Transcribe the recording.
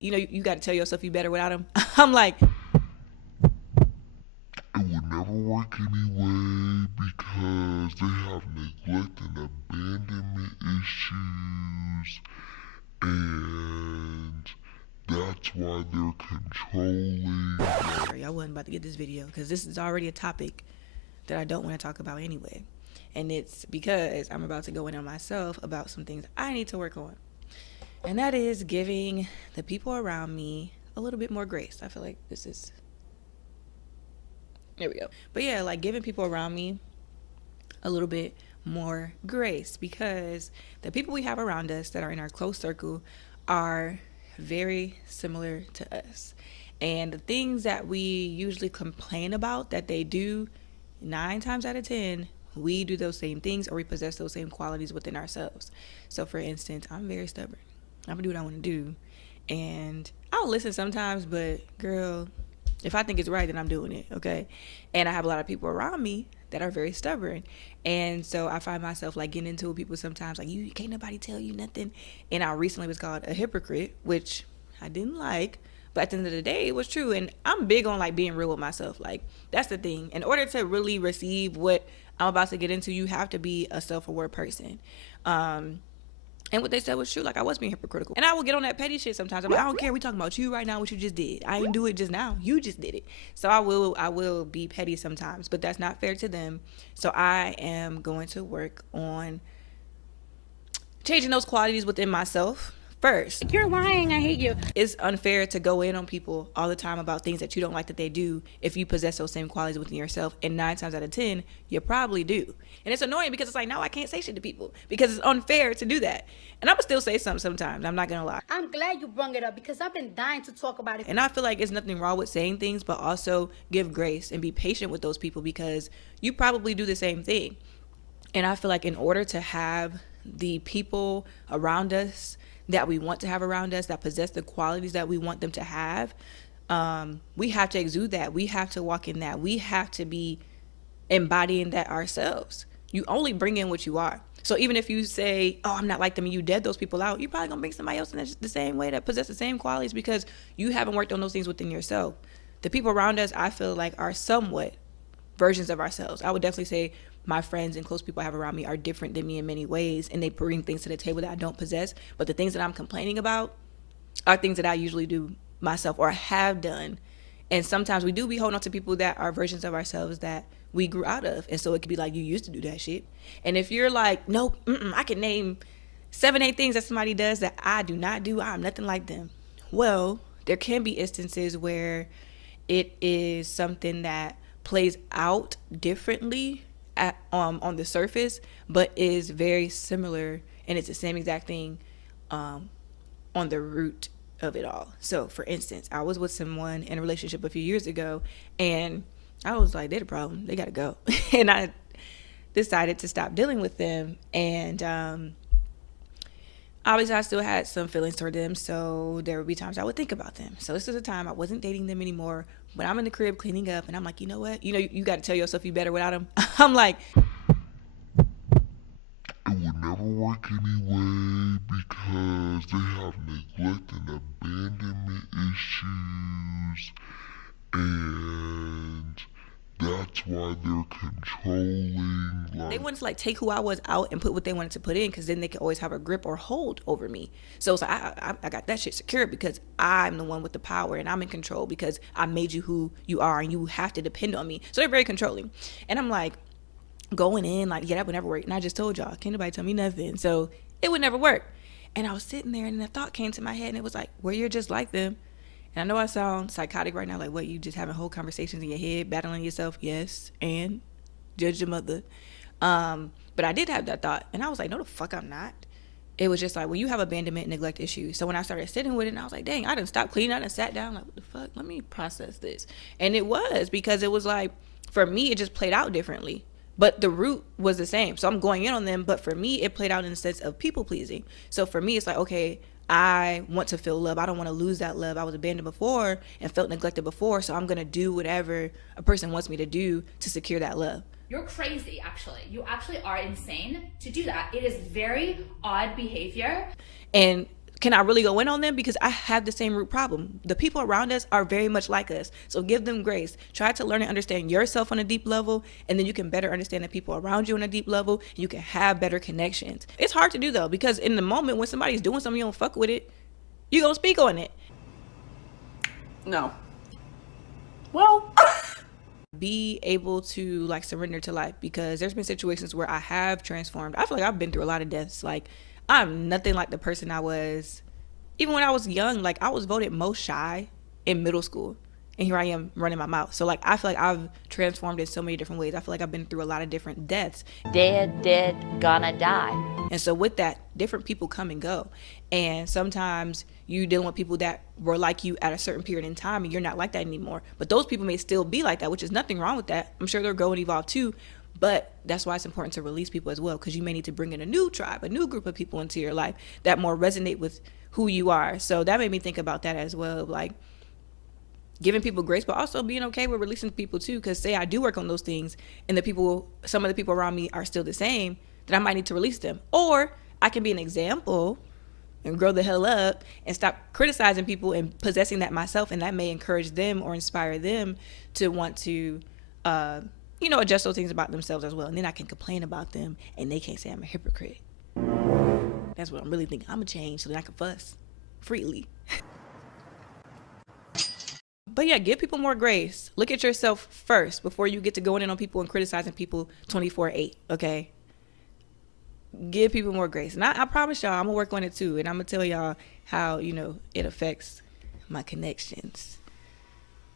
You know, you got to tell yourself you better without them. I'm like, it would never work anyway because they have neglect and abandonment issues, and that's why they're controlling. sorry, I wasn't about to get this video because this is already a topic that I don't want to talk about anyway. And it's because I'm about to go in on myself about some things I need to work on. And that is giving the people around me a little bit more grace. I feel like this is, there we go. But yeah, like giving people around me a little bit more grace, because the people we have around us that are in our close circle are very similar to us. And the things that we usually complain about that they do, 9 times out of 10, we do those same things or we possess those same qualities within ourselves. So, for instance, I'm very stubborn. I'm gonna do what I want to do, and I'll listen sometimes. But girl, if I think it's right, then I'm doing it. Okay, and I have a lot of people around me that are very stubborn, and so I find myself like getting into it with people sometimes. Like, you can't nobody tell you nothing, and I recently was called a hypocrite, which I didn't like. But at the end of the day, it was true. And I'm big on like being real with myself. Like, that's the thing. In order to really receive what I'm about to get into, you have to be a self-aware person. And what they said was true. Like, I was being hypocritical. And I will get on that petty shit sometimes. I'm like, I don't care. We talking about you right now, what you just did. I didn't do it just now. You just did it. So I will be petty sometimes, but that's not fair to them. So I am going to work on changing those qualities within myself first. You're lying. I hate you. It's unfair to go in on people all the time about things that you don't like that they do if you possess those same qualities within yourself. And 9 times out of 10, you probably do. And it's annoying because it's like, now I can't say shit to people because it's unfair to do that. And I would still say something sometimes. I'm not going to lie. I'm glad you brung it up because I've been dying to talk about it. And I feel like it's nothing wrong with saying things, but also give grace and be patient with those people because you probably do the same thing. And I feel like in order to have the people around us that we want to have around us that possess the qualities that we want them to have, we have to exude that. We have to walk in that. We have to be embodying that ourselves. You only bring in what you are. So even if you say, oh, I'm not like them, and you dead those people out, you're probably going to bring somebody else in the same way that possess the same qualities because you haven't worked on those things within yourself. The people around us, I feel like, are somewhat versions of ourselves. I would definitely say my friends and close people I have around me are different than me in many ways, and they bring things to the table that I don't possess. But the things that I'm complaining about are things that I usually do myself or have done. And sometimes we do be holding on to people that are versions of ourselves that we grew out of. And so it could be like, you used to do that shit. And if you're like, nope, I can name 7, 8 things that somebody does that I do not do, I'm nothing like them. Well, there can be instances where it is something that plays out differently on the surface, but is very similar, and it's the same exact thing on the root of it all. So, for instance, I was with someone in a relationship a few years ago, and I was like, they're the problem. They got to go. And I decided to stop dealing with them. And obviously, I still had some feelings toward them. So there would be times I would think about them. So this is a time I wasn't dating them anymore. When I'm in the crib cleaning up, and I'm like, you know what? You know, you got to tell yourself you better without them. I'm like, It would never work anyway because they have neglect and abandonment issues, and that's why they're controlling. they wanted to like take who I was out and put what they wanted to put in, because then they could always have a grip or hold over me. So it's like I got that shit secured because I'm the one with the power and I'm in control because I made you who you are and you have to depend on me. So they're very controlling. And I'm like going in like, yeah, that would never work. And I just told y'all, can't nobody tell me nothing. So it would never work. And I was sitting there and the thought came to my head and it was like, well, you're just like them. And I know I sound psychotic right now, like, what, you just having whole conversations in your head, battling yourself? Yes, and judge your mother. But I did have that thought, and I was like, no, the fuck, I'm not. It was just like, well, you have abandonment and neglect issues. So when I started sitting with it, and I was like, dang, I didn't stop cleaning. I didn't sat down, like, what the fuck? Let me process this. And it was because it was like, for me, it just played out differently. But the root was the same. So I'm going in on them, but for me, it played out in the sense of people pleasing. So for me, it's like, okay, I want to feel love. I don't want to lose that love. I was abandoned before and felt neglected before. So I'm going to do whatever a person wants me to do to secure that love. You're crazy, actually. You actually are insane to do that. It is very odd behavior. And can I really go in on them? Because I have the same root problem. The people around us are very much like us. So give them grace. Try to learn and understand yourself on a deep level, and then you can better understand the people around you on a deep level, and you can have better connections. It's hard to do though, because in the moment when somebody's doing something you don't fuck with it, you gonna speak on it. No. Well, Be able to like surrender to life, because there's been situations where I have transformed. I feel like I've been through a lot of deaths. Like I'm nothing like the person I was even when I was young. Like I was voted most shy in middle school, and here I am running my mouth. So like I feel like I've transformed in so many different ways. I feel like I've been through a lot of different deaths. Dead, gonna die. And so with that, different people come and go. And sometimes you dealing with people that were like you at a certain period in time, and you're not like that anymore. But those people may still be like that, which is nothing wrong with that. I'm sure they'll grow and evolve too. But that's why it's important to release people as well, because you may need to bring in a new tribe, a new group of people into your life that more resonate with who you are. So that made me think about that as well, like giving people grace, but also being okay with releasing people too. Because say I do work on those things, and some of the people around me are still the same, then I might need to release them. Or I can be an example and grow the hell up and stop criticizing people and possessing that myself, and that may encourage them or inspire them to want to adjust those things about themselves as well. And then I can complain about them and they can't say I'm a hypocrite. That's what I'm really thinking. I'm gonna change so that I can fuss freely. But yeah, give people more grace. Look at yourself first before you get to going in on people and criticizing people 24/8, okay? Give people more grace. And I promise y'all, I'm gonna work on it too. And I'm gonna tell y'all how, it affects my connections.